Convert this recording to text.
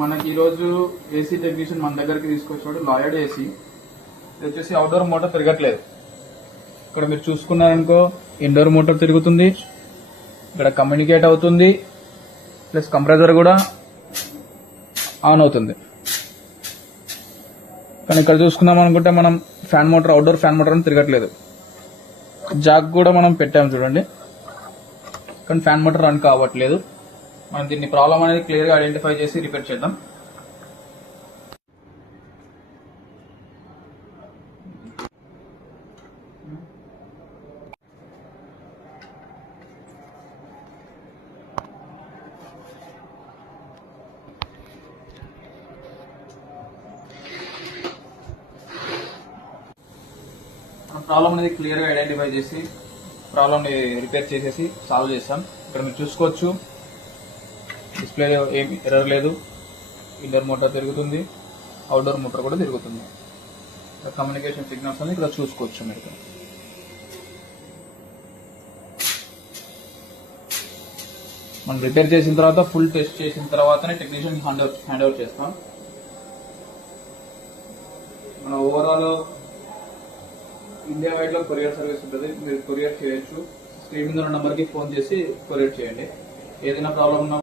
మనకి ఈరోజు AC technician మన దగ్గరికి తీసుకొచ్చాడు లాయడ్ ఏసీ. ఇది వచ్చేసి అవుట్డోర్ మోటార్ తిరగట్లేదు. ఇక్కడ మీరు చూసుకున్నారనుకో ఇండోర్ మోటార్ తిరుగుతుంది, ఇక్కడ కమ్యూనికేట్ అవుతుంది, ప్లస్ కంప్రెసర్ కూడా ఆన్ అవుతుంది. కానీ ఇక్కడ చూసుకుందాం అనుకుంటే మనం fan motor, outdoor fan motor అని తిరగట్లేదు. జాక్ కూడా మనం పెట్టాము చూడండి, కానీ ఫ్యాన్ మోటార్ రన్ కావట్లేదు. మనం దీన్ని ప్రాబ్లం అనేది క్లియర్ గా ఐడెంటిఫై చేసి రిపేర్ చేద్దాం. ప్రాబ్లం అనేది క్లియర్ గా ఐడెంటిఫై చేసి ప్రాబ్లం ని రిపేర్ చేసేసి సాల్వ్ చేస్తాం. ఇక్కడ మీరు చూసుకోవచ్చు డిస్ప్లేలో ఏం ఎర్రర్ లేదు, ఇండోర్ మోటార్ తిరుగుతుంది, అవుట్డోర్ మోటార్ కూడా తిరుగుతుంది. కమ్యూనికేషన్ సిగ్నల్స్ అని ఇక్కడ చూసుకోవచ్చు మీరు. మనం రిపేర్ చేసిన తర్వాత ఫుల్ టెస్ట్ చేసిన తర్వాతనే టెక్నీషియన్ హ్యాండ్ ఓవర్ చేస్తాం. మన ఓవరాల్ ఇండియా వైడ్ లో కొరియర్ సర్వీస్ ఉంటుంది, మీరు కొరియర్ చేయొచ్చు. స్క్రీన్ మీద ఉన్న నంబర్ కి ఫోన్ చేసి కొరియర్ చేయండి. ఏదైనా ప్రాబ్లం ఉన్నా